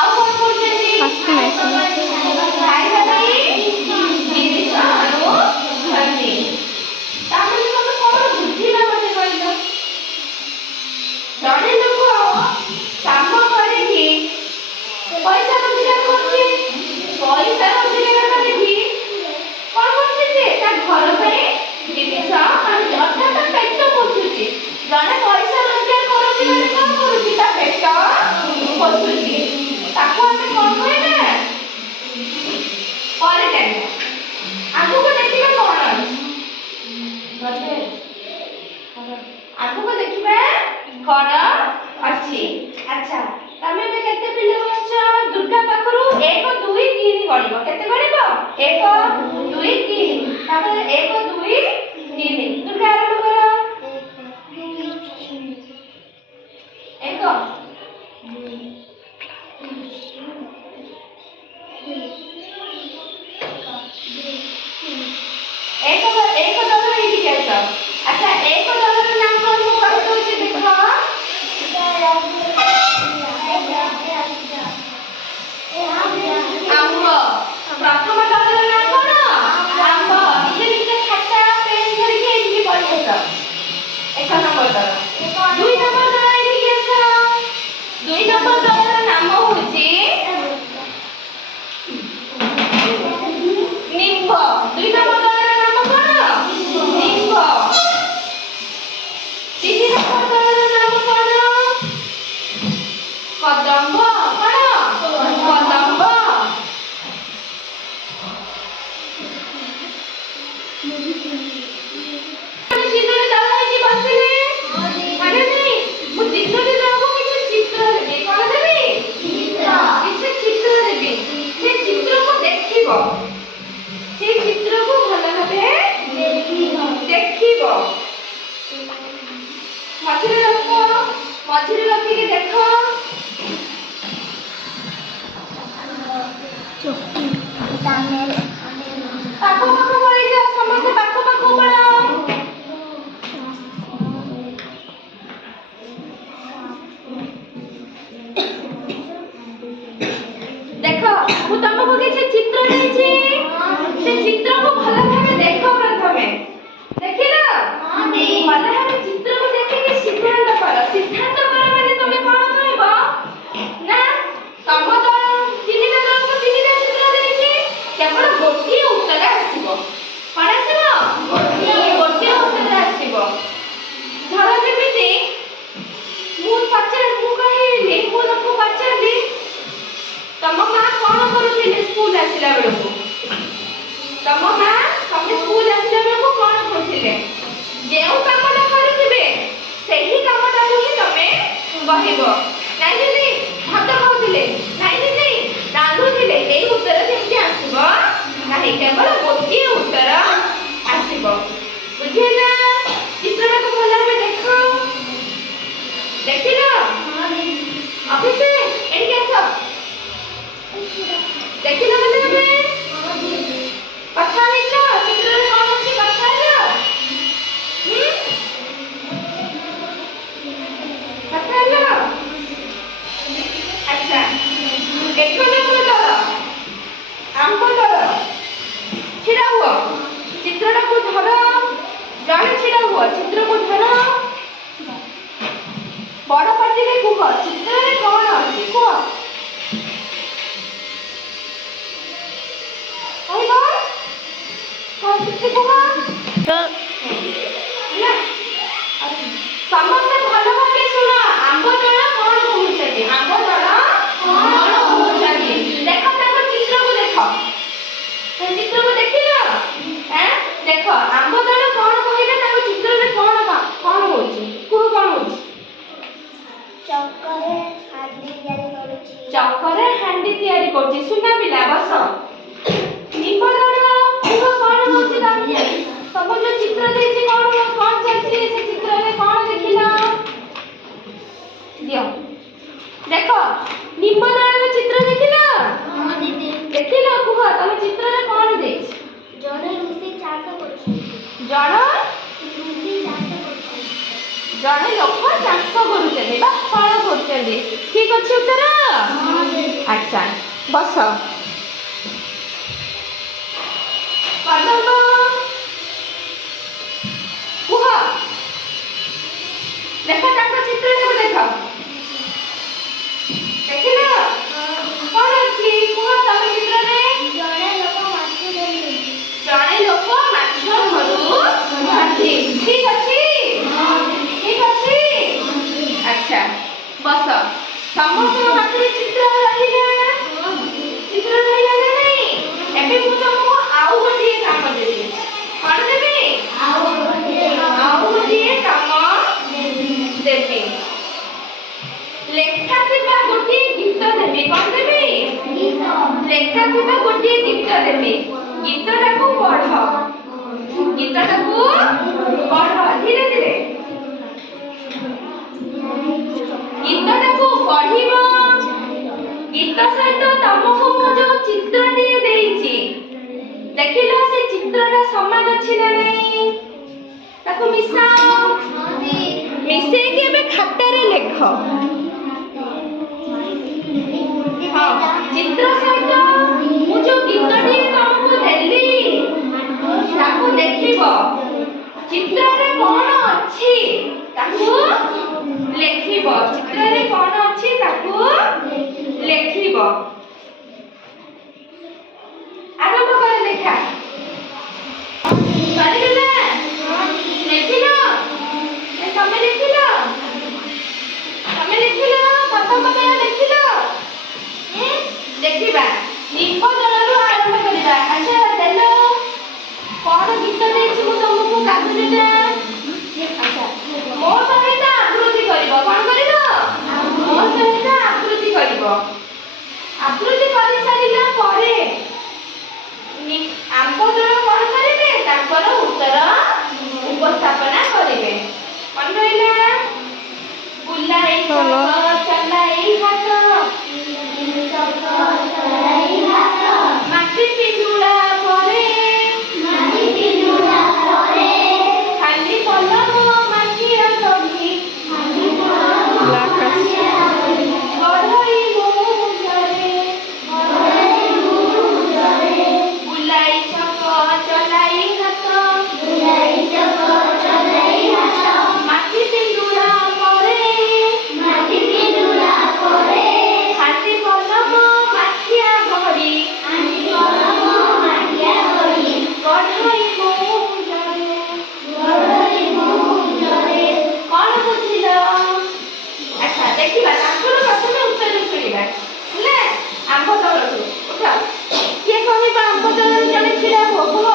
ଆଉ କଣ କରୁଛନ୍ତି? ଖାଇବା ପାଇଁ ଜିନିଷ ଆଣୁଛନ୍ତି। ତାମାନେ ତମେ କଣ ବୁଝିଲା ମତେ କହିଲ? ଜଣେ ଲୋକ କାମ କରିକି ପଇସା ରୋଜଗାର କରୁଛି। ପଇସା ରୋଜଗାର କରିକି କଣ କରୁଛି? ସେ ତା ଘର ପାଇଁ ଜିନିଷ ଆଣୁଛି, ଅର୍ଥାତ୍ ତା ପେଟ ପୋଷୁଛି। ଜଣେ ପଇସା ରୋଜଗାର କରୁଛି ମାନେ କଣ କରୁଛି? ତା ପେଟ ପୋଷୁଛି। ତାକୁ ଆମେ କଣ କହିବା? ପରେ ଜାଣିବା। ଆଗକୁ ଦେଖିବା କଣ ଅଛି। ଆଗକୁ ଦେଖିବା କଣ ଅଛି। ଆଚ୍ଛା, ତମେ ଏବେ କେତେ ପିଲା ବସିଛ? ଦୁର୍ଗା ପାଖରୁ 1 2 3 ଗଣିବ। କେତେ ଗଣିବ? 1 2 3। ତାପରେ 1 2 3। ଦୁର୍ଗା ଆରମ୍ଭ କର। 1 ଏକ ଦଳର ଏଇଠିକି ଆସ। ଆଚ୍ଛା, 1 ଦଳର ନାଁ କଣ ମୁଁ କହିଦଉଛି ଦେଖ। ଆମ୍ବ। ପ୍ରଥମ ଦଳର ନାଁ କଣ? ଆମ୍ବ। ନିଜେ ନିଜେ ଖାତା ପେନ୍ ଧରିକି ଏଇଠିକି ପଳେଇ ଆସ। 1 ନମ୍ବର ଦଳ। 2 ନମ୍ବର ଦଳ ଏଇଠିକି ଆସ। 2 ନମ୍ବର ଦଳର ନାମ ହଉଛି ନିମ୍ବ। 2 ନମ୍ବର ଦଳର ନାମ କଣ? ନିମ୍ବ। 3 ନମ୍ବର ଦଳର ନାମ କଣ? କଦମ୍ବ। କଣ? କଦମ୍ବ। ଚିତ୍ରରେ ଦଳ ହେଇକି ବସିଲେ ମାନେ ନାଇଁ, ମୁଁ ଚିତ୍ରରେ ଦଳକୁ କିଛି ଚିତ୍ର ଦେବି। କଣ ଦେବି? କିଛି ଚିତ୍ର ଦେବି। ସେ ଚିତ୍ରକୁ ଦେଖିବ। ସେ ଚିତ୍ରକୁ ଭଲ ଭାବେ ଦେଖିବ। ମଝିରେ ରଖ। ମଝିରେ ରଖିକି ଦେଖ। ପାଖ ପାଖ ପଳେଇଯାଅ। ସମସ୍ତେ ପାଖ ପାଖ ପଳାଅ। ଦେଖ, ମୁଁ ତମକୁ କିଛି ଚିତ୍ର ଦେଇଛି। ସେ ଚିତ୍ରକୁ ଭଲ ଭାବେ ଦେଖ। ପ୍ରଥମେ ଦେଖିଲ? ଭଲ ଭାବେ ଚିତ୍ରକୁ ଦେଖିକି ସିଦ୍ଧାନ୍ତ କର। ସିଦ୍ଧାନ୍ତ କର ମାନେ ତମେ କଣ କରିବ ନା, ତମ ଦଳ 3ଟା ଦଳକୁ 3ଟା ଚିତ୍ର ଦେଇଛି। କେବଳ ଗୋଟିଏ ଉତ୍ତର ଆସିବ। କଣ ଆସିବ? ଗୋଟିଏ ଉତ୍ତର ଆସିବ। ଧର ଯେମିତି ମୁଁ କହିଲି, ମୁଁ ତମକୁ ପଚାରିଲି ତମ ମା କଣ କରୁଥିଲେ ସ୍କୁଲ ଆସିଲା ବେଳକୁ? ତମ ମା ତମେ ସ୍କୁଲ ଆସିଲା ବେଳକୁ କଣ କରୁଥିଲେ? ଯେଉଁ କାମଟା କରୁଥିବେ ସେହି କାମଟାକୁ ହିଁ ତମେ କହିବ। ନାଇଁ ଦିଦି ଭାତ ଖାଉଥିଲେ, ନାଇଁ ଦିଦି ରାନ୍ଧୁଥିଲେ। ଏଇ ଉତ୍ତର ଯେମିତି ଆସିବ ନାହିଁ, କେବଳ ଗୋଟିଏ ଉତ୍ତର ଆସିବ। ବୁଝିଲା? ଚିତ୍ରଟାକୁ ଭଲ ଭାବେ ଦେଖ। ଦେଖିଲ? ଅଫିସରେ ଏଠିକି ଆସ। ଦେଖିଲ ମାନେ ତମେ କଥା ହେଇଛ? ଚିତ୍ରରେ କଣ ଅଛି କଥା ହେଲ? କଥା ହେଲ? ଆଚ୍ଛା, 1 ନମ୍ବର ଦଳ ଆମ୍ବ ଦଳ ଛିଡ଼ା ହୁଅ। ଚିତ୍ରଟାକୁ ଧର। ଜଣେ ଛିଡ଼ା ହୁଅ। ଚିତ୍ରକୁ ଧର। ବଡ଼ ପାଟିରେ କୁହ, ଚିତ୍ରରେ କଣ ଅଛି କୁହ। କହିବ? କିଛି କୁହ। ହେଲା? ସମସ୍ତେ ଭଲ ଭାବେ ଶୁଣ। ଆମ୍ବ ଦଳ କଣ କହୁଛନ୍ତି? ଆମ୍ବ ଦଳ କଣ କହୁଛନ୍ତି? ଦେଖ ତାଙ୍କ ଚିତ୍ରକୁ ଦେଖ। ଚିତ୍ରକୁ ଦେଖିଲ? ଦେଖ, ଆମ୍ବ ଦଳ କଣ କହିଲେ? ତାଙ୍କ ଚିତ୍ରରେ କଣ ହଉଛି? କୁହ କଣ ହଉଛି? ଚକରେ ହାଣ୍ଡି ତିଆରି କରୁଛି। ସୁନା ପିଲା ବସ। ନିମ୍ବ ଦଳ କୁହ କଣ ହଉଛି? ତମକୁ ଯୋଉ ଚିତ୍ର ଦେଇଛି କଣ ଚାଲିଛି? ସେ ଚିତ୍ରରେ କଣ ଦେଖିଲ? ଦିଅ। ଦେଖ, ନିମ୍ବ ଦଳର ଚିତ୍ର ଦେଖିଲ? ଦେଖିଲ? କୁହ ତମ ଚିତ୍ରରେ କଣ ଦେଇଛି? ଜଣେ ଲୋକ ଚାଷ କରୁଛନ୍ତି ବା ହଳ କରୁଛନ୍ତି। ଠିକ ଅଛି ଉତ୍ତର? ଆଚ୍ଛା ବସ। କଦମ୍ବ କୁହ, ଦେଖ ତାଙ୍କ ଚିତ୍ରଟାକୁ ଦେଖ। ଦେଖିଲ କଣ ଅଛି କୁହ ତମ ଚିତ୍ରରେ? ଜଣେ ଲୋକ ମାଛ ଧରୁଛନ୍ତି। ଠିକ ଅଛି, ଠିକ ଅଛି। ଆଚ୍ଛା ବସ। ସମସ୍ତଙ୍କ ପାଖରେ ଚିତ୍ର ରହିଲା, ଚିତ୍ର ରହିଲା ନା ନାହିଁ? ଏବେ ମୁଁ ତମକୁ ଆଉ ଗୋଟିଏ କାମ ଦେବି। କଣ ଦେବି? ଆଉ ଗୋଟିଏ କାମ ଦେବି। ଲେଖା ଥିବା ଗୋଟିଏ ଗୀତ ଦେବି। କଣ ଦେବି? ଲେଖା ଥିବା ଗୋଟିଏ ଗୀତ ଦେବି। ଗୀତଟାକୁ ପଢ, ଗୀତଟାକୁ ପଢ ଧୀରେ ଧୀରେ। ଗୀତଟାକୁ ପଢିବ। ଗୀତ ସହିତ ତମକୁ ମୁଁ ଯୋଉ ଚିତ୍ରଟିଏ ଦେଇଛି, ଦେଖିଲ ସେ ଚିତ୍ରଟା ସମାନ ଅଛି ନା ନାହିଁ? ତାକୁ ମିଶାଅ। ମିଶେଇକି ଏବେ ଖାତାରେ ଲେଖ। ହଁ, ଚିତ୍ର ସହିତ ମୁଁ ଯୋଉ ଗୀତଟିଏ ତମକୁ ଦେଲି ତାକୁ ଦେଖିବ। ଚିତ୍ରରେ କଣ ଅଛି ତାକୁ ଲେଖିବ। ଚିତ୍ରରେ କଣ ଅଛି ତାକୁ ଲେଖିବ। ଆରମ୍ଭ କର ଲେଖା। ସରିଗଲା? ଲେଖିଲ? ତମେ ଲେଖିଲ? ତମେ ଲେଖିଲ? ତମେ ଲେଖିଲ? ଦେଖିବା ନିମ୍ବ ଦଳରୁ ଆରମ୍ଭ କରିବା। ଆଚ୍ଛା ଦେଲ କଣ ଗୀତ ଦେଇଛି ମୁଁ ତମକୁ କାଗଜଟା? ଆଚ୍ଛା ମୋ ସହିତ ଆକୃତି କରିବ। କଣ କରିବ? ମୋ ସହିତ ଆକୃତି କରିବ। ଆକୃତି କରିସାରିଲା ପରେ ଆମ୍ବ ଦଳ କଣ କରିବେ? ତାଙ୍କର ଉତ୍ତର ଉପସ୍ଥାପନା କରିବେ। ମନେ ରହିଲା? ବୁଲାଇ ଚଲାଇ ହାତ, ମାଟି ପିଣ୍ଡୁଳା ପରେ, ଖାଲି କଲମ ମାଠିଆ ଦହି, ବଢ଼ଇ ମୋ ମୁଣ୍ଡରେ, ବୁଲାଇ ଚକ ଚଲାଇ ହାତ, ମାଟି ପିଣ୍ଡୁଳା ପରେ, ଖାଲି କଲମ ମାଠିଆ ଦହି, ବଢ଼ଇ ମୋ ମୁଣ୍ଡରେ। କଣ ବୁଝିଲ? ଆଚ୍ଛା ଦେଖିବା ତାଙ୍କର ପ୍ରଥମେ ଉତ୍ତର ଶୁଣିବା ହେଲା। ଆମ୍ବ ତଳରୁ ଉଠ। କିଏ କହିବ ଆମ୍ବ ତଳରୁ ଜଣେ ଛିଡ଼ା ହୁଅ। କୁହ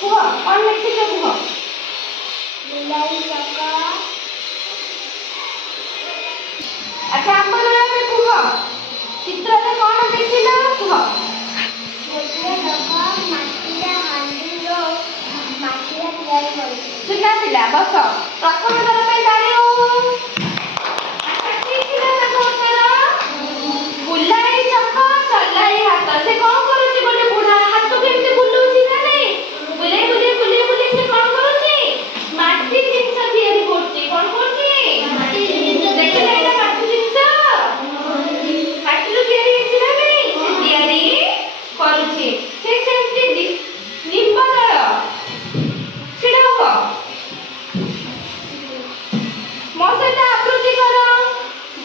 କୁହ କଣ ଲେଖିଛ କୁହ? ଆଚ୍ଛା ଆମ୍ବ ତଳରେ କୁହ ଚିତ୍ରରେ କଣ ଦେଖିଲ କୁହ? ସୁନା ପିଲା ବସ। ପ୍ରଥମ ଥର ପାଇଁ ତାଳି ହଉ। ଆଚ୍ଛା ଠିକ ଥିଲା ତାଙ୍କ ଉତ୍ତର। ବୁଲାଇ ଚକ ଚଲାଇ ହାତ। ସେ କଣ କରୁଛି? ଗୋଟେ ବୁଢା ହାତକୁ ଏମିତି ବୁଲଉଛି ନା ନାଇଁ? ବୁଲେଇ ବୁଲେଇ ବୁଲେଇ ବୁଲେଇ ସେ କଣ କରୁଛି? ମାଟି ଜିନିଷ ତିଆରି କରୁଛି। କଣ କରୁଛି? ଦେଖିଲେ ଏଇଟା ମାଟି ଜିନିଷ? ମାଟିରୁ ତିଆରି ହେଇଛି ନା ନାଇଁ? ସେ ତିଆରି କରୁଛି। ସେ ସେମିତି ନିମ୍ବ ଦଳ ଛିଡ଼ା ହୁଅ। ମୋ ସହିତ ଆକୃତି କର।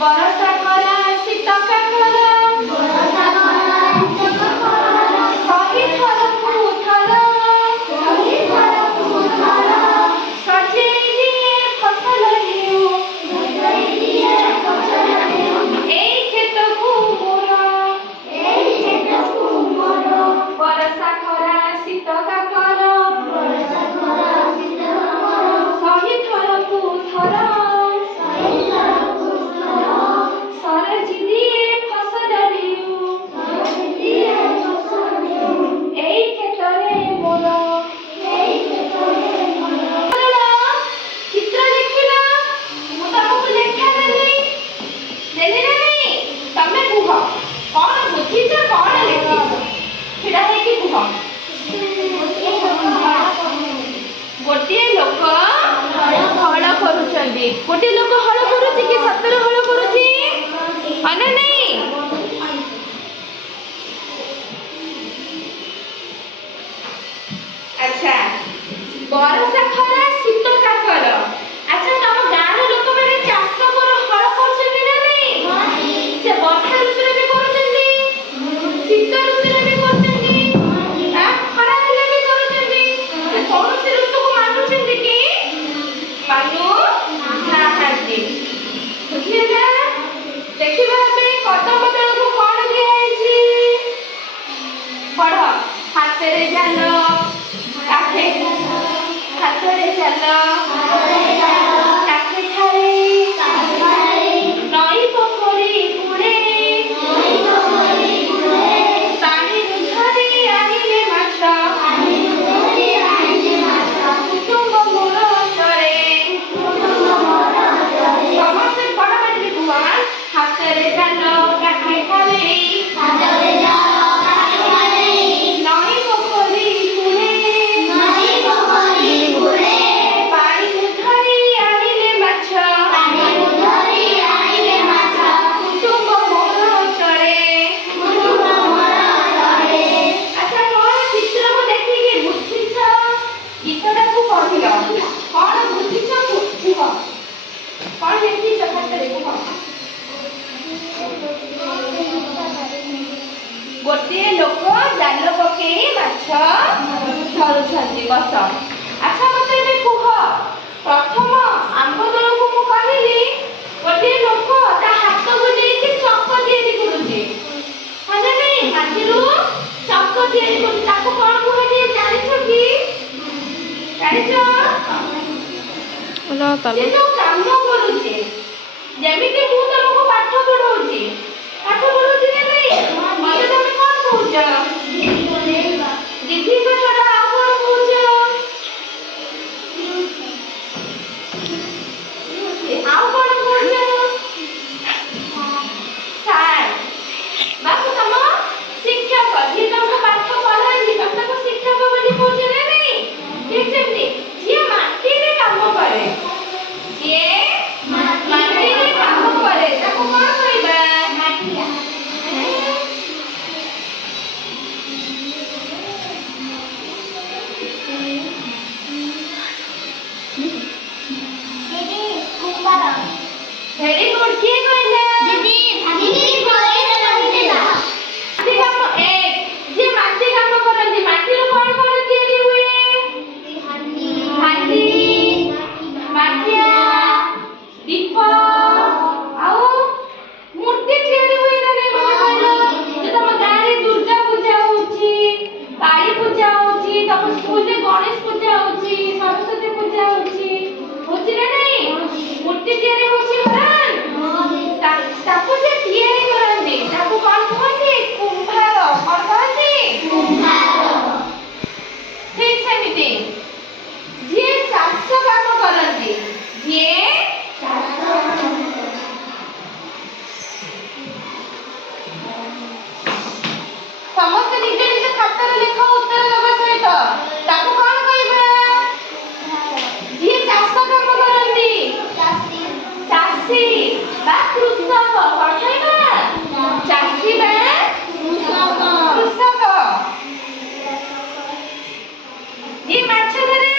ବରଷା ଖରା ଶୀତ କାକର, ସହି ଥରକୁ ଥର, ସଜେଇ ଦିଏ ଫସଲ ହେଉ, ଏଇ କ୍ଷେତକୁ ମୋର, ବରଷା ଖରା ଶୀତ କାକର, ସହି ଥରକୁ ଥର, ସରଜି ଦିଏ ଫସଲ गोटे लोक हल करुची कि सतरे हल करुची अने नहीं अच्छा बरसा खरा शीत काकर अच्छा तम गाँव लोक मैंने चाष कर हल कर ना नहीं से वर्षा ऋतु भी करुचंदी शीत ऋतु भी करुचंदी खरा दिले भी करुचंदी से कौन से ऋतु को मानुचंदी कि मानु नाहांती बुझिए ना देखिबा बे कदम तल को कोन दिया आइछि पढ़ हाथे जानो काखे हाथे जानो काखे खाए नई पोखरी कुड़े पानी धरी आनिले माछ कुटुंब मोर चले समस्ते पढ़ बैठे कुमार हाथे जानो काखे खाए नई पोखरी कुड़े पानी धरी आनिले माछ कुटुंब मोर चले अच्छा कौन चित्र को देखिए बुझिछ गीतटा को पढ़िल कौन बुझिछ बुझिब कौन देखिछ खाते कुह गोटे लोक जाल पकई माछ धरुछंती बस अच्छा मते भी कुह प्रथम आंब दल को मु कहली गोटे लोक ता हाथ को देके चक्क तैयारी करूची माने नहीं माटिरू चक्क तैयारी करूची ताको कोन कहली जानिछ कि जानिछ जे जो काम करूची जेमिति मु तुमको पाठ पढौची ना नहीं मते तुम कोन कहूछ दीदी को छोड़ा आ कोन कहूछ आउ कोन कहूछ सार बापू तम शिक्षक जी तुमको पाठ पढ़ाई तुमको शिक्षक बोली कहूछ ना नहीं ठीक सेमती जे माटी रे काम करे जे माटी रे काम करे ताको कोन कहबा माटिया वेरी गुड किए कहले दीदी माटी काम एक जे माटी काम करंती माटी रो कोन कोन तैयारी हुए हांडी माटिया दीप आउ मूर्ति तैयारी हुए ना नहीं मने कहलो जे तम गाँ रे दुर्गा पूजा होची काली पूजा होची तम स्कूल रे गणेश पूजा होची सरस्वती पूजा होची होची ना नहीं मूर्ति तैयारी होची हरान ताको जे तैयारी करंती ताको कोन कहंती कुंभार कोन कहंती ठीक सेमिति जे चाष काम करंती जे समस्त निज निज खाता लेख उत्तर देबा सहित ताको कोन कहबा जे चाष काम करंती चाषी बा कृषक पठाइबा चाषी बा कृषक जे माछ धरे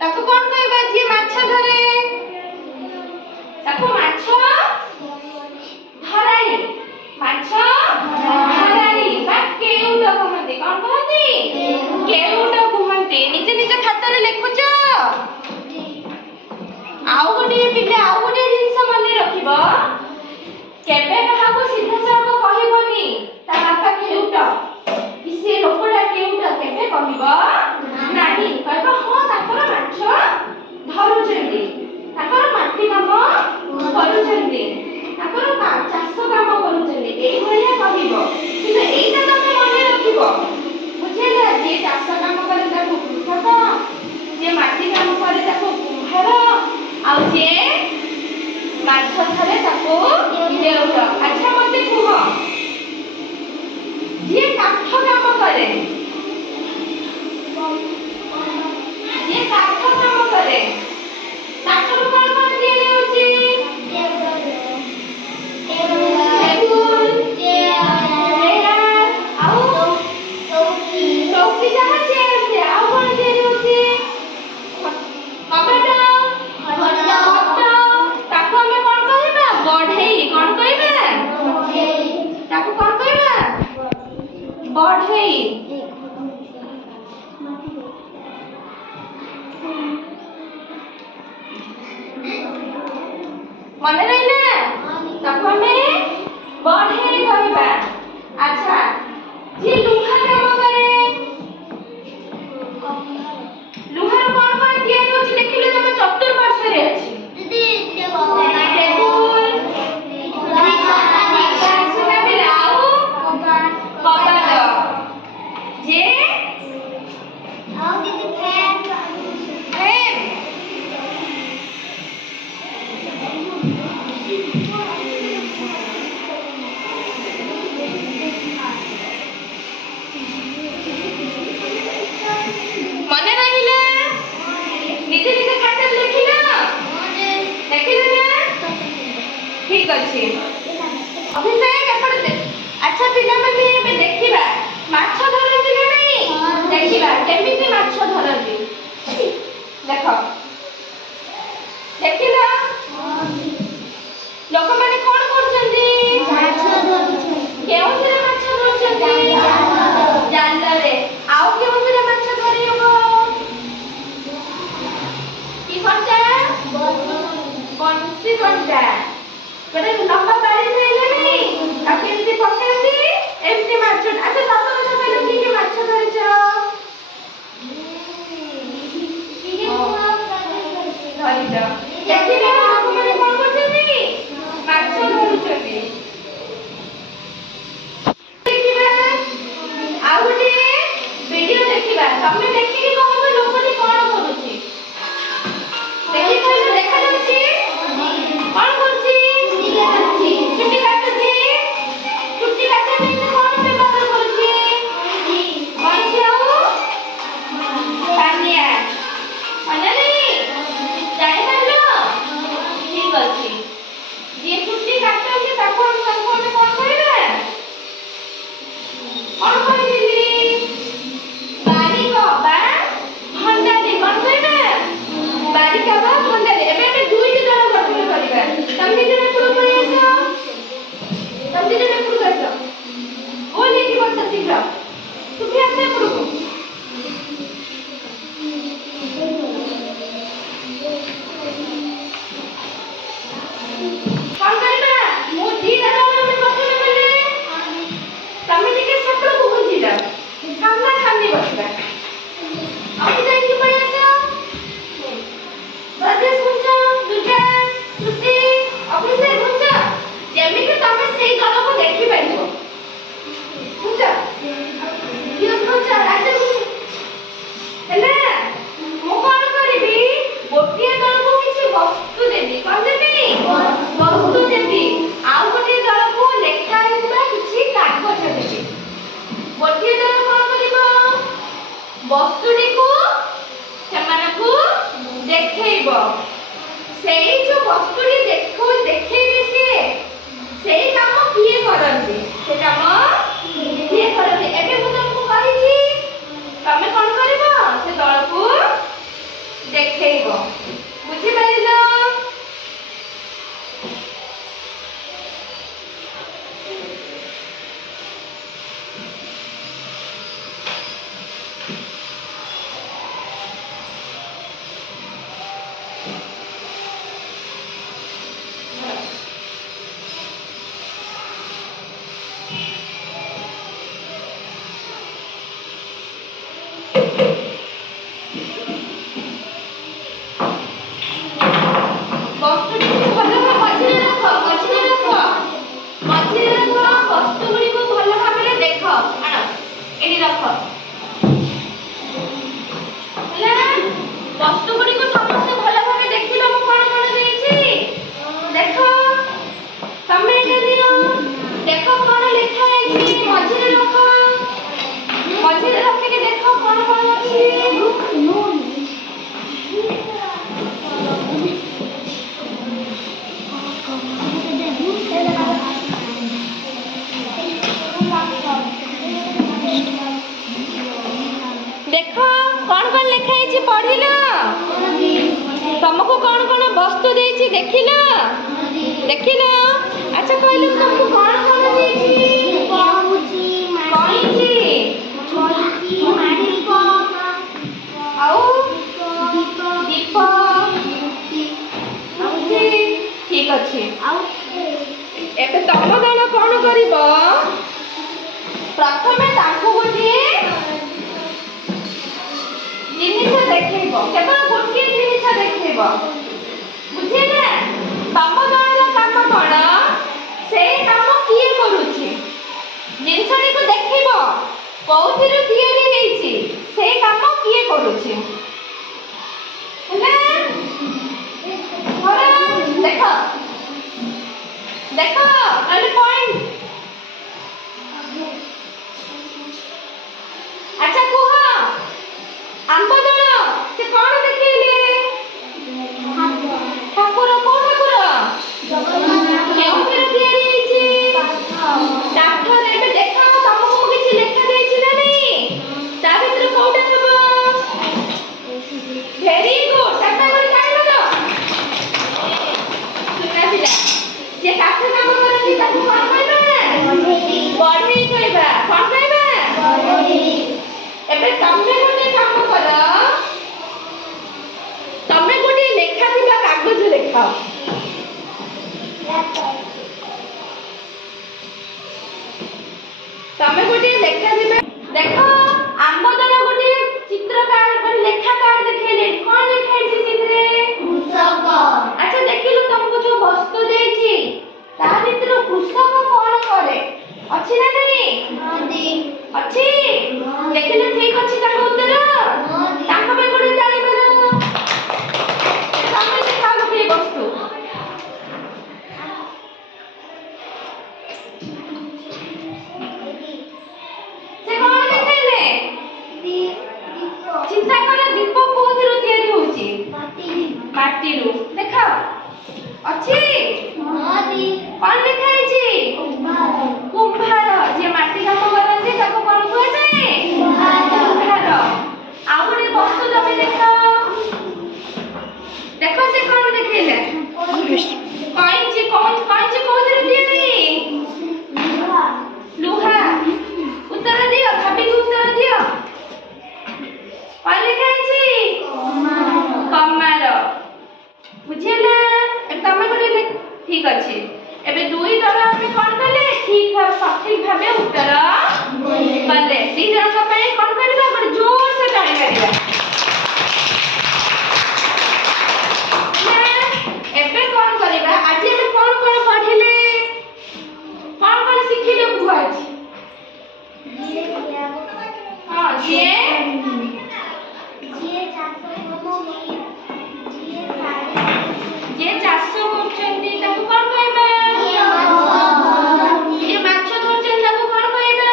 ताको कोन कहबा जे माछ धरे ताको माछ धराई माछ धराई बा केउट कहंती कोन कहंती केउट कहंती निज निज खाता रे लिखुछ आउ गोटे पिले आउ गोटे जिंस मने रखिबो केबे कहाको सीधा साफ कहबोनी ता बापा केउट कि से लोकडा केउट केबे कहबो नाही कहबो हां ताकर माछ धरुचंदी ताकर माटी काम करूचंदी ताकर चाष काम करूचंदी एई भलिया कहबो किंतु एइटा तमे मने रखिबो बुझेला जे चाष काम करे ताको कृषक जे माटी काम करे ताको कुंभार आ जे माछ धरे ताको केउट अच्छा मते कुह जे काठ काम करे ମନେ ରହିଲା? ତାକୁ ଆମେ ବଢେଇ କହିବା। ଆଚ୍ଛା, ଯିଏ ଲୁହା କାମ କରେ, ଲୁହାର କଣ କଣ ତିଆରି ହଉଛି ଦେଖିଲେ ତମ ଚତୁର୍ପାର୍ଶ୍ୱରେ ଅଛି। ମନେ ରହିଲା? ନିଜେ ନିଜେ ଖାତାରେ ଲେଖିଲ? ଲେଖିଲ ନା? ଠିକ ଅଛି। ଅଭିଷେକ ଏପଟେ। ଆଚ୍ଛା ପିଲାମାନେ ଏବେ ଦେଖିବା ମାଛ ଧରନ୍ତି ନା ନାହିଁ? ଦେଖିବା କେମିତି ମାଛ ଧରନ୍ତି। ଦେଖ, ଦେଖିଲ ଲୋକମାନେ କଣ କରୁଛନ୍ତି? କେଉଁଥିରେ ମାଛ ଧରୁଛନ୍ତି? ଜାଲରେ। ଆଉ କେଉଁଥିରେ ମାଛ ଧରି ହବ? କି କଣ୍ଟା? ବଂଶୀ କଣ୍ଟା। ଗୋଟେ ଲମ୍ବା ବାଡ଼ି ଥାଏ ନା ନାହିଁ? ଆଉ କେମିତି ପକାନ୍ତି? ଏମିତି ମାଛ। ଆଚ୍ଛା ସତ କଥା କହିଲ, କି କି ମାଛ ଧରିଛ? ଧରିଛ। ଦେଖିଲ ଲୋକମାନେ କଣ କରୁଛନ୍ତି? ମାଛ ଧରୁଛନ୍ତି। ଆଉ ଗୋଟେ ଭିଡିଓ ଦେଖିବା। ତମେ ଦେଖିକି କହିବ ଲୋକଟି କଣ କରୁଛି। ଦେଖି କହିଲ, ଦେଖାଯାଉଛି? କଣ କରୁଛି? ଚୁଟି କାଟୁଛି। ଚୁଟି କାଟିବା ପାଇଁ ସେ କଣ ବ୍ୟବହାର କରୁଛି? ବଂଶୀ ଆଉ ପାନିଆ। ମନେ ନାହିଁ? ଜାଣିପାରିଲ? ଠିକ ଅଛି। ଯିଏ ଚୁଟି କାଟନ୍ତି ତାକୁ ଆମେ କଣ କହିବା? କଣ କହିଥିଲି? ବାରିକ ବା ଭଣ୍ଡାରୀ। କଣ କହିବା? ବାରିକ ବା ଭଣ୍ଡାରୀ। ଏବେ ଆମେ ଦୁଇଟି ଦଳ ଗଠନ କରିବା। ତମେ ଜଣେ ଏପଟକୁ ପଳେଇ ଆସ। ତମେ ଜଣେ ଏପଟକୁ ଆସ। ବୋଲ ହେଇକି ବସ ଶୀଘ୍ର। ତୁମେ ଆସ ଏପଟକୁ। କଣ କରିବା? ମୁଁ ଦିଟା ଦଳ ଆମେ ଗଠନ କଲେ। ତମେ ଟିକେ ସେପଟକୁ ଘୁଞ୍ଚିଯାଅ। ସାମ୍ନା ସାମ୍ନି ବସିବା। ଅଭିଷେକ ପଳେଇ ଆସ। ରାଜେଶ ଘୁଞ୍ଚ। ଦୁର୍ଗା, ଶ୍ରୁତି, ଅଭିଷେକ ଘୁଞ୍ଚ। ଯେମିତି ତମେ ସେଇ ଦଳକୁ ଦେଖିପାରିବ। ଘୁଞ୍ଚ। ପିୟୁଷ ଘୁଞ୍ଚ। ରାଜେଶ ଘୁଞ୍ଚ। ହେଲା? ମୁଁ କଣ କରିବି? ଗୋଟିଏ ଦଳକୁ କିଛି ବସ୍ତୁ ଦେବି। କଣ ଦେବି? ବସ୍ତୁ ଦେବି। ଆଉ ଗୋଟିଏ ଦଳକୁ ଲେଖା ହେଇଥିବା କିଛି କାଗଜ ଦେବି। ଗୋଟିଏ ଦଳ କଣ କରିବ? ବସ୍ତୁଟିକୁ ସେମାନଙ୍କୁ ଦେଖେଇବ। ସେଇ ଯୋଉ ବସ୍ତୁଟି ଦେଖେଇବେ ସିଏ, ସେଇ କାମ କିଏ କରନ୍ତି? ସେ କାମ କିଏ କରନ୍ତି? ଏବେ ମୁଁ ତମକୁ କହିଛି, ତମେ କଣ କରିବ? ସେ ଦଳକୁ ଦେଖେଇବ। ବୁଝିପାରିଲ? ବସ୍ତୁଟିକୁ ଭଲ ଭାବେ ମଝିରେ ରଖ। ମଝିରେ ରଖ। ମଝିରେ ରଖ। ବସ୍ତୁଗୁଡ଼ିକୁ ଭଲ ଭାବରେ ଦେଖ। ଆଣ ଏଠି ରଖ। ହେଲା? ବସ୍ତୁଗୁଡ଼ିକୁ ସମସ୍ତେ ଭଲ ଭାବେ ଦେଖିଲ। ମୁଁ କଣ କଣ ଦେଇଛି ଦେଖ। ତମେ ଏଟା ଦିଅ। ଦେଖ କଣ ଲେଖା ହେଇଛି। ମଝିରେ ରଖ। ମଝିରେ ରଖିକି ଦେଖ କଣ କଣ ଅଛି। ଦେଖ କଣ କଣ ଲେଖା ହେଇଛି। ପଢିଲ? ତମକୁ କଣ କଣ ବସ୍ତୁ ଦେଇଛି ଦେଖିଲ? ଦେଖିଲ? ଆଚ୍ଛା କହିଲ ତମକୁ କଣ କଣ ଦେଇଛି? କଇଁଚି, ଆଉ ଦୀପ। ଠିକ ଅଛି। ଅଛି। ଏବେ ତମ ଦଳ କ'ଣ କରିବ? ପ୍ରଥମେ ତାଙ୍କୁ ଗୋଟିଏ ଜିନିଷ ଦେଖେଇବ, କେବଳ ଗୋଟିଏ ଜିନିଷ ଦେଖେଇବ, ବୁଝିଲେ? ତମ ଦଳର କାମ କ'ଣ? ସେଇ କାମ କିଏ କରୁଛି ଜିନିଷଟିକୁ ଦେଖିବ, କୋଉଥିରୁ ତିଆରି ହେଇଛି, ସେଇ କାମ କିଏ କରୁଛି। ଦେଖ ଦେଖ ତାହେଲେ ପଏଣ୍ଟ। ଆଚ୍ଛା କୁହ, ଆମ୍ବ ଦଳ ସେ କ'ଣ ଦେଖେଇଲେ? ଠାକୁର। କୋଉ ଠାକୁର? କେଉଁଥିରୁ ତିଆରି ହେଇଛି? କାଠରେ। ଏବେ ଦେଖ ତମକୁ ମୁଁ କିଛି ଲେଖା ଦେଇଛି ନା ନାହିଁ? ତା ଭିତରୁ କୋଉଟା ହବ? Very good. ତାପରେ ଗୋଟେ ଜାଣିବ ତ ସୁନା ପିଲା ଯେ କାଠ କାମ କରନ୍ତି ତାକୁ କ'ଣ କହିବା? ବଢ଼େଇ କହିବା। କ'ଣ କହିବା? ଏବେ ତମେ ଗୋଟେ କାମ କର, ତମେ ଗୋଟେ ଲେଖା ଥିବା କାଗଜ ଲେଖାଅ। ତମେ ଗୋଟେ ଲେଖା ଥିବା, ଦେଖ ଆମ୍ବ ଦଳ ଗୋଟେ ଚିତ୍ର କାର୍ଡ ଲେଖା କାର୍ଡ ଦେଖେଇଲେ। କ'ଣ ଲେଖା ହେଇଛି ସେଥିରେ? କୃଷକ। ଆଚ୍ଛା ଦେଖିଲୁ ତମକୁ ଯୋଉ ବସ୍ତୁ ଦେଇଛି ତା ଭିତରୁ କୃଷକ କ'ଣ କରେ? ଅଛି ନା ନାହିଁ? ଅଛି। ଦେଖିଲେ ଠିକ ଅଛି ତାଙ୍କ ଉତ୍ତର? ତାଙ୍କ ପାଇଁ ଗୋଟେ ତାଳି ମାର। ତମେ ଦେଖାଅ ଗୋଟିଏ ବସ୍ତୁ। ସେ କ'ଣ ଦେଖେଇଲେ? ଚିନ୍ତା କର, ଦୀପ କୋଉଥିରୁ ତିଆରି ହଉଛି? ମାଟିରୁ। ଦେଖ ଅଛି? କ'ଣ ଲେଖା ହେଇଛି? କୁମ୍ଭାର। ଯିଏ ମାଟି କାମ କରନ୍ତି ତାକୁ କ'ଣ କୁହାଯାଏ? କୁମ୍ଭାର। ଆଉ ଗୋଟେ ବସ୍ତୁ ତମେ ଦେଖ, ଦେଖ ସେ କ'ଣ ଦେଖେଇଲେ? କଇଁଚି। କଇଁଚି କୋଉଥିରୁ ତିଆରି? ଲୁହା। ଉତ୍ତର ଦିଅ, ଭାବିକି ଉତ୍ତର ଦିଅ। କ'ଣ ଲେଖା ହେଇଛି? କମାର। ବୁଝିଲା? ଏବେ ତମେ ଗୋଟେ ଠିକ ଅଛି। ଏବେ ଦୁଇ ଦଳ ଆମେ କ'ଣ କଲେ? ସଠିକ ଭାବେ ଉତ୍ତର କଲେ। ଦି ଜଣଙ୍କ ପାଇଁ କ'ଣ କରିବା? ଗୋଟେ ଜୋରସେ ତାଳି ମାରିବା। ଏବେ କ'ଣ କରିବା? ଆଜି ଆମେ କ'ଣ କ'ଣ ପଢିଲେ? କ'ଣ କ'ଣ ଶିଖିଲେ କୁହ ଆଜି? ହଁ, ଯିଏ ଚାଷ କରୁଛନ୍ତି ତାକୁ କ'ଣ କହିବା? ଯିଏ ମାଛ ଧରୁଛନ୍ତି ତାକୁ କ'ଣ କହିବା?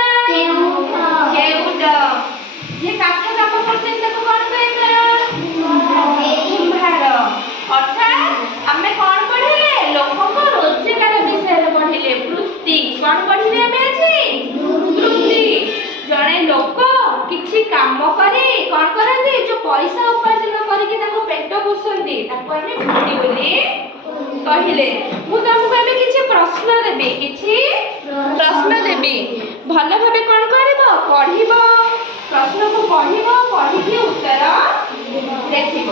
କେଉଟ। ଯିଏ କାଠ କାମ କରୁଛନ୍ତି ତାକୁ କ'ଣ କହିବା? କୁମ୍ଭାର। ଅର୍ଥାତ୍ ଆମେ କ'ଣ ପଢିଲେ? ଲୋକଙ୍କ ରୋଜଗାର ବିଷୟରେ ପଢିଲେ। ବୃତ୍ତି। କ'ଣ ପଢିଲେ ଆମେ ଆଜି? ବୃତ୍ତି। ଜଣେ ଲୋକ କିଛି କାମ କରି କ'ଣ କରନ୍ତି? ଯୋଉ ପଇସା ଉପାର୍ଜନ କରିକି ତାଙ୍କ ପେଟ ପୋଷନ୍ତି ତାକୁ ଆମେ ବୃତ୍ତି ବୋଲି କହିଲେ। ମୁଁ ତମକୁ ଏବେ କିଛି ପ୍ରଶ୍ନ ଦେବି, ଭଲ ଭାବେ କ'ଣ କରିବ? ପଢିବ। ପ୍ରଶ୍ନକୁ ପଢିବ, ପଢିକି ଉତ୍ତର ଲେଖିବ।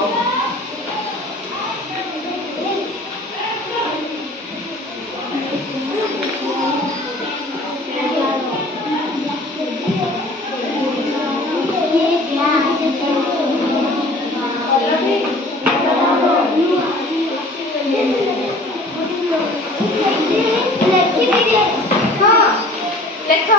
লেখ।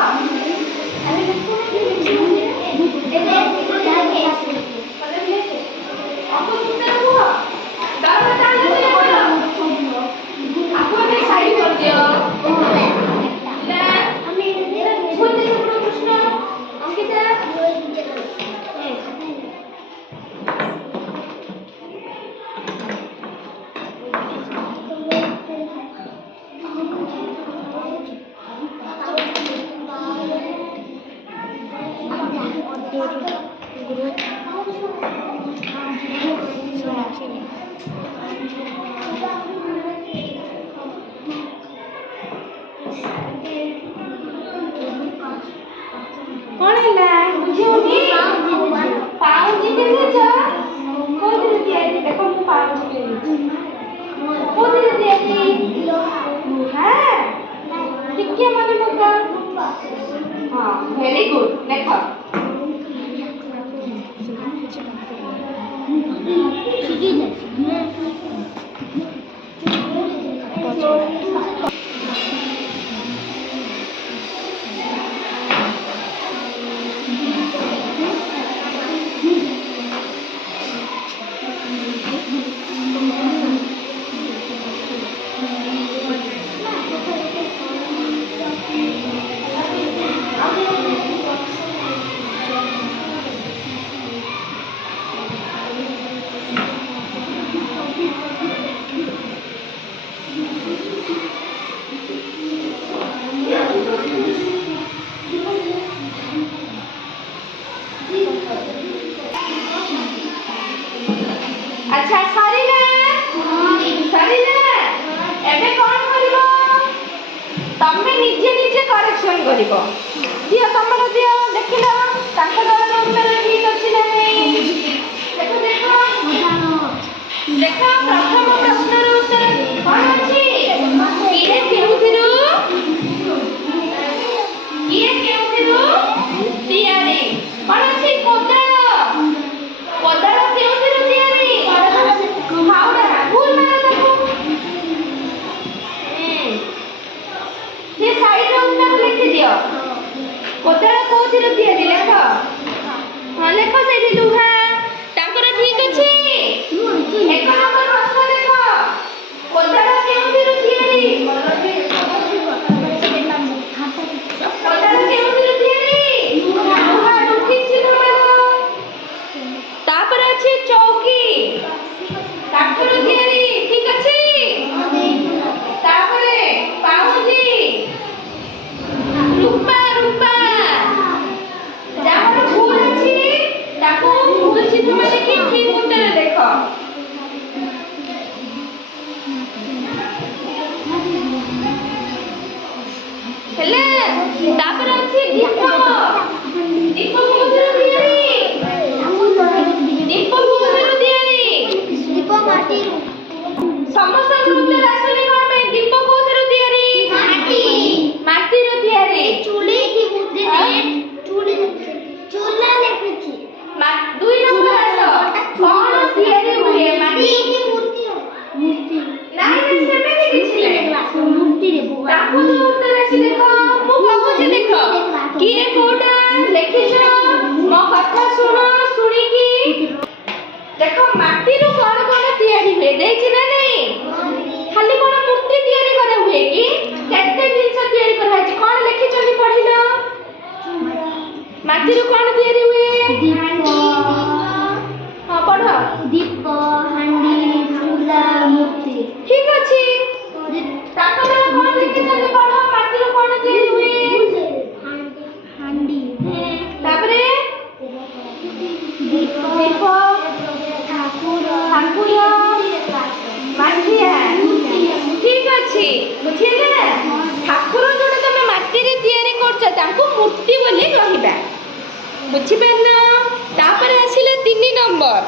कौन है बुझियोनी पाउंजी पिंधिछ कोदिन दियाई देखो मु पाउंजी पिंधिछ कोदिन दियाई ସଂଖ୍ୟା ମନେ ପକା। ହଁ ଭେରି ଗୁଡ୍। ଲେଖ। अच्छा सरिले सरिले एबे कोन करिवो तमे निजे निजे करेक्शन करिवो दियो तमरो दियो देखिलो तांको दल उत्तर ठीक अछि ना नहीं देखो देखो देखो प्रथम प्रश्नर उत्तर कोन अछि किए केउथिरु तियारी कोन अछि कोदाळ कोदाळ केउथिरु तियारी हाउडा भूल मारो ताको से साइड रे उत्तर लिखि दियो कोदाळ कोउथिरु तियारी लेख हां लेख सेठी लुहा तांकर ठीक अछि एक नंबर प्रश्न लेख कोदाळ केउथिरु तियारी कोदाळ केउथिरु तियारी लुहा लुठी चिन्ह मारो तापर अछि चौकी काठर तियारी ठीक अछि तापरे पाउजी रूपा रूपा जाहर भूल अछि ताको भूल चिन्ह माने कि ठीक उत्तर देखो हेले तापर अछि दीप दीप कोउथिरु तियारी दीप कोउथिरु तियारी दीप माटी समस्त उत्तर आसले कोन पे दीप कोउथिरु तियारी माटी माटी रो तियारी चूली की बुद्धि ने चूली चूला लेखछि दुई नंबर आसो कोन तियारी हुए माटी की मूर्ति मूर्ति नाही नहीं सेमे किछि ले मूर्ति रे ताको उत्तर आसी देखो मु कहूछि देखो किए कोडा लेखिछो मो कथा सुनो सुनी की देखो माटी रो कोन कोन तियारी हुए देछि ना नहीं खाली कोन मूर्ति तियारी करे हुए कि केते जिंस तियारी करा छै कोन लेखि चली पढिलो माटी रो कोन तियारी हुए दीप हां पढो दीप हांडी चूला मूर्ति ठीक अछि ताको कोन लेखि चली पढो माटी रो कोन तियारी हुए हांडी तापरे दीप दीप ठाकुर माठिया ठीक अछि बुझिले ठाकुर जोडे तमे माटी रे तयारी करछ तांको मूर्ति बोली कहिबा बुझि पेना तापर आसिले 3 नंबर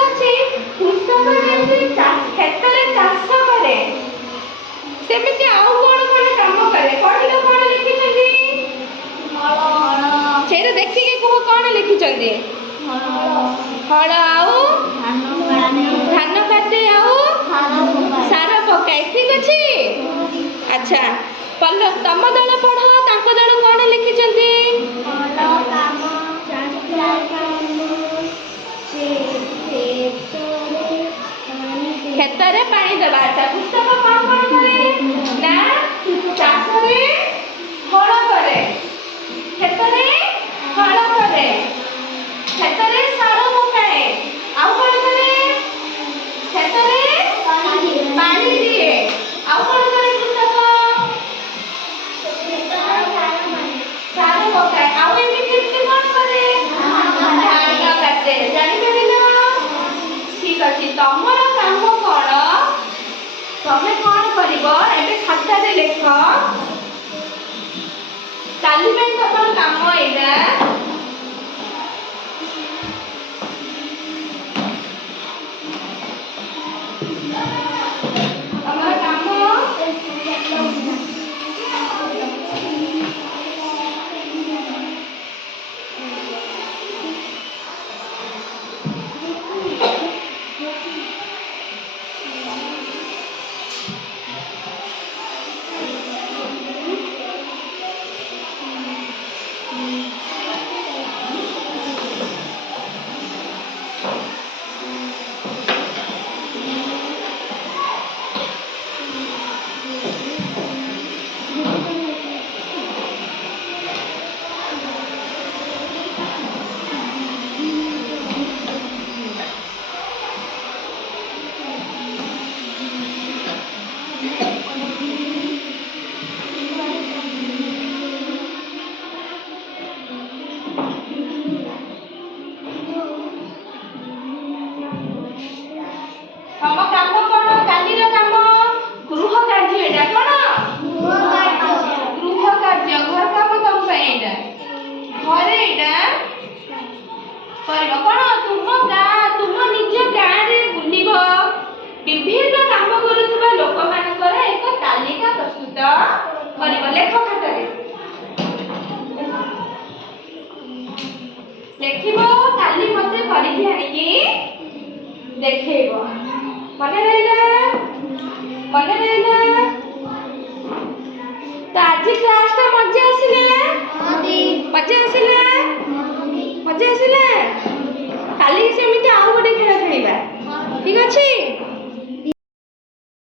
अछि कृषक जेति खेतरे चाष करे सेमिति आउ कोन कोन काम करे पढिलो कोन लिखि चंदी छेरे देखि के को कोन लिखि चंदी हड़ आउ धान काटे आउ सार पकाए ठीक अछि अच्छा पल्ल तम दल पढ तांको दल कोन लिखि चंदी खेतरे पानी देबा अच्छा पुस्तक कोन कोन करे ना चाष रे हड़ करे खेतरे हड़ करे खेतरे सार पकाए आउ कोन करे खेतरे पानी दिए आउ कोन करे पुस्तक सार पकाए आउ एमिति कोन करे धान काटे जानि परिलो ठीक अछि तमर काम कोन तमे कोन करिवो एबे खाता रे लेख काली में तमर काम एबे तमर काम କରିବ କଣ ତୁମ ଗାଁ ତୁମ ନିଜ ଗାଁରେ ବୁଲିବ ବିଭିନ୍ନ କାମ କରୁଥିବା ଲୋକମାନଙ୍କର ଏକ ତାଲିକା ପ୍ରସ୍ତୁତ କରିବ ଲେଖ ଖାତାରେ ଲେଖିବ କାଲି ମତେ କରିକି ଆଣିକି ଦେଖେଇବ ମନେ ରହିଲା ତ ଆଜି କ୍ଲାସ ଟା ମଜା ଆସିଲା ମଜା ଆସିଲା